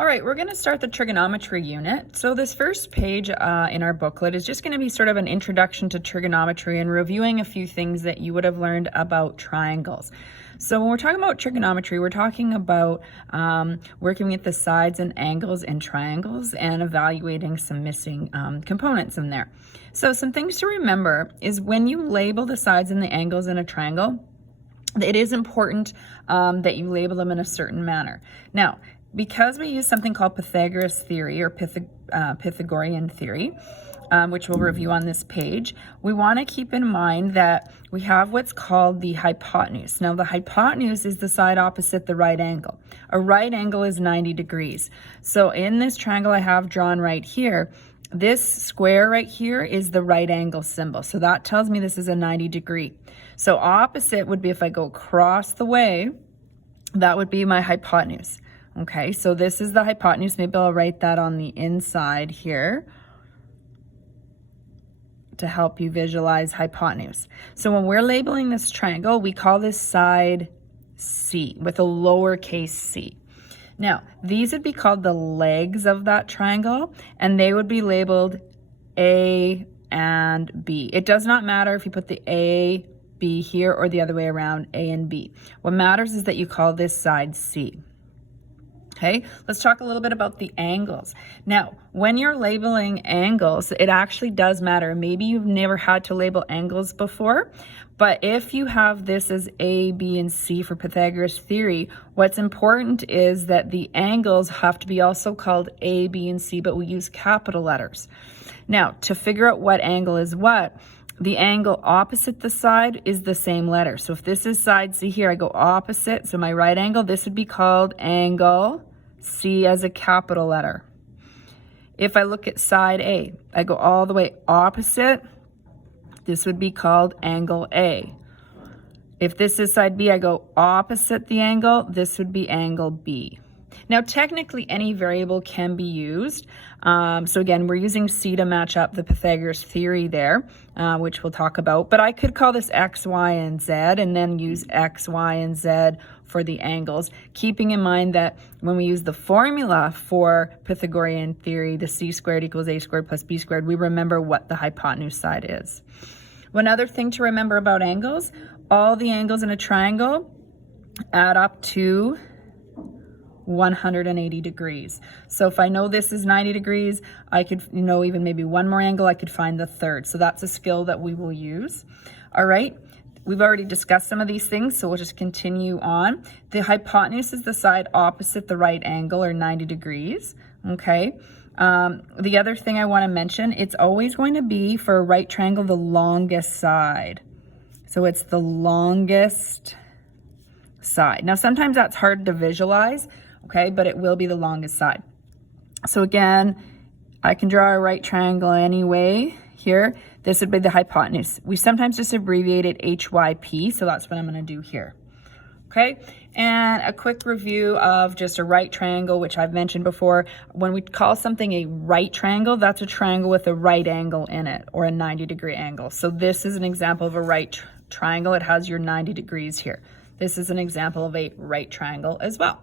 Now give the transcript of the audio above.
All right, we're going to start the trigonometry unit. So this first page in our booklet is just going to be sort of an introduction to trigonometry and reviewing a few things that you would have learned about triangles. So when we're talking about trigonometry, we're talking about working with the sides and angles in triangles and evaluating some missing components in there. So some things to remember is when you label the sides and the angles in a triangle, it is important that you label them in a certain manner. Now, because we use something called Pythagoras theory or Pythagorean theory, which we'll review on this page, we want to keep in mind that we have what's called the hypotenuse. Now, the hypotenuse is the side opposite the right angle. A right angle is 90 degrees. So in this triangle I have drawn right here, this square right here is the right angle symbol. So that tells me this is a 90 degree. So opposite would be if I go across the way, that would be my hypotenuse. Okay, so this is the hypotenuse. Maybe I'll write that on the inside here to help you visualize hypotenuse. So when we're labeling this triangle, we call this side C with a lowercase c. Now, these would be called the legs of that triangle, and they would be labeled A and B. It does not matter if you put the A, B here or the other way around, A and B. What matters is that you call this side C. Okay, let's talk a little bit about the angles. Now, when you're labeling angles, it actually does matter. Maybe you've never had to label angles before, but if you have this as A, B, and C for Pythagoras theory, what's important is that the angles have to be also called A, B, and C, but we use capital letters. Now, to figure out what angle is what, the angle opposite the side is the same letter. So if this is side C here, I go opposite, so my right angle, this would be called angle C as a capital letter. If I look at side A, I go all the way opposite, this would be called angle A. If this is side B, I go opposite the angle, this would be angle B. Now, technically, any variable can be used. So again, we're using C to match up the Pythagoras theory there, which we'll talk about. But I could call this X, Y, and Z, and then use X, Y, and Z for the angles, keeping in mind that when we use the formula for Pythagorean theory, the C squared equals A squared plus B squared, we remember what the hypotenuse side is. One other thing to remember about angles, all the angles in a triangle add up to 180 degrees. So if I know this is 90 degrees, I could even maybe one more angle, I could find the third. So that's a skill that we will use. All right, we've already discussed some of these things, so we'll just continue on. The hypotenuse is the side opposite the right angle, or 90 degrees. Okay. The other thing I want to mention, it's always going to be, for a right triangle, the longest side. So it's the longest side. Now, sometimes that's hard to visualize, okay, but it will be the longest side. So again, I can draw a right triangle anyway here. This would be the hypotenuse. We sometimes just abbreviate it HYP, so that's what I'm going to do here. Okay, and a quick review of just a right triangle, which I've mentioned before. When we call something a right triangle, that's a triangle with a right angle in it, or a 90-degree angle. So this is an example of a right triangle. It has your 90 degrees here. This is an example of a right triangle as well.